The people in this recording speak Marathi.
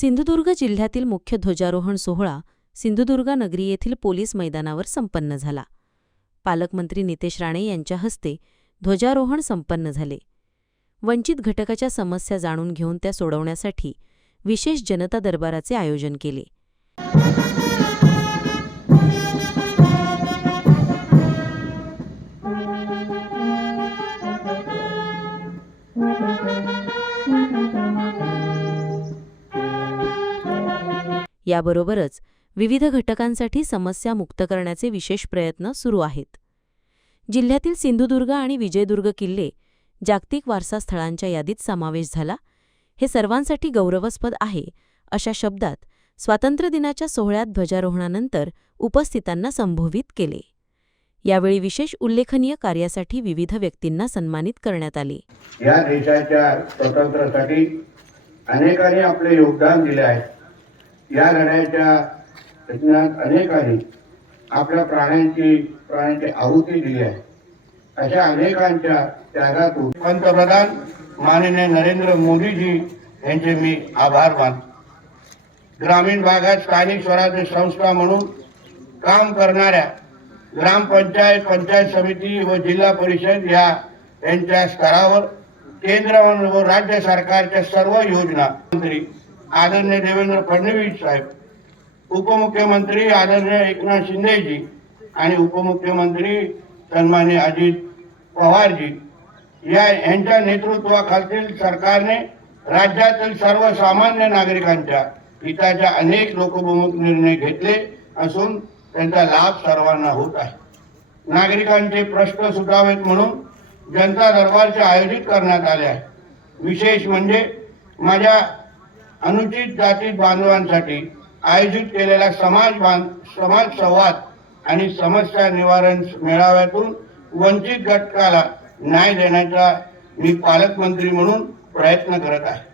सिंधुदुर्ग जिल्ह्यातील मुख्य ध्वजारोहण सोहळा सिंधुदुर्ग नगरी येथील पोलीस मैदानावर संपन्न झाला. पालकमंत्री नितेश राणे यांच्या हस्ते ध्वजारोहण संपन्न झाले. वंचित घटकाच्या समस्या जाणून घेऊन त्या सोडवण्यासाठी विशेष जनता दरबाराचे आयोजन केले. याबरोबरच विविध घटकांसाठी समस्या मुक्त करण्याचे विशेष प्रयत्न सुरू आहेत. जिल्ह्यातील सिंधुदुर्ग आणि विजयदुर्ग किल्ले जागतिक वारसा स्थळांच्या यादीत समावेश झाला. हे सर्वांसाठी गौरवास्पद आहे अशा शब्दात स्वातंत्र्यदिनाच्या सोहळ्यात ध्वजारोहणानंतर उपस्थितांना संबोधित केले. यावेळी विशेष उल्लेखनीय कार्यासाठी विविध व्यक्तींना सन्मानित करण्यात आले. या देशाच्या स्वातंत्र्यासाठी अनेकांनी आपले योगदान दिले आहे. या लढ्याच्या रचनात अनेकांनी आपल्या प्राण्यांची प्राण्यांची आहुती दिली आहे. अशा अनेकांच्या त्यागातून पंतप्रधान माननीय नरेंद्र मोदीजी यांचे मी आभार मानतो. ग्रामीण भागात स्थानिक स्वराज्य संस्था म्हणून काम करणाऱ्या ग्रामपंचायत पंचायत समिती व जिल्हा परिषद या यांच्या स्तरावर केंद्र व राज्य सरकारच्या सर्व योजना मंत्री आदरणीय देवेंद्र फडणवीस साहेब उपमुख्यमंत्री आदरणीय एकनाथ शिंदेजी आणि उपमुख्यमंत्री सन्मान्य अजित पवारजी या यांच्या नेतृत्वाखालील सरकारने राज्यातील सर्वसामान्य नागरिकांच्या हिताच्या अनेक लोकप्रमुख निर्णय घेतले असून त्यांचा लाभ सर्वांना होत आहे. नागरिकांचे प्रश्न सुटावेत म्हणून जनता दरबारचे आयोजित करण्यात आले आहे. विशेष म्हणजे माझ्या अनुचित जाती बांधवांसाठी आयोजित केलेला समाज बांध समाज संवाद आणि समस्या निवारण मेळाव्यातून वंचित घटकाला न्याय देण्याचा मी पालकमंत्री म्हणून प्रयत्न करत आहे.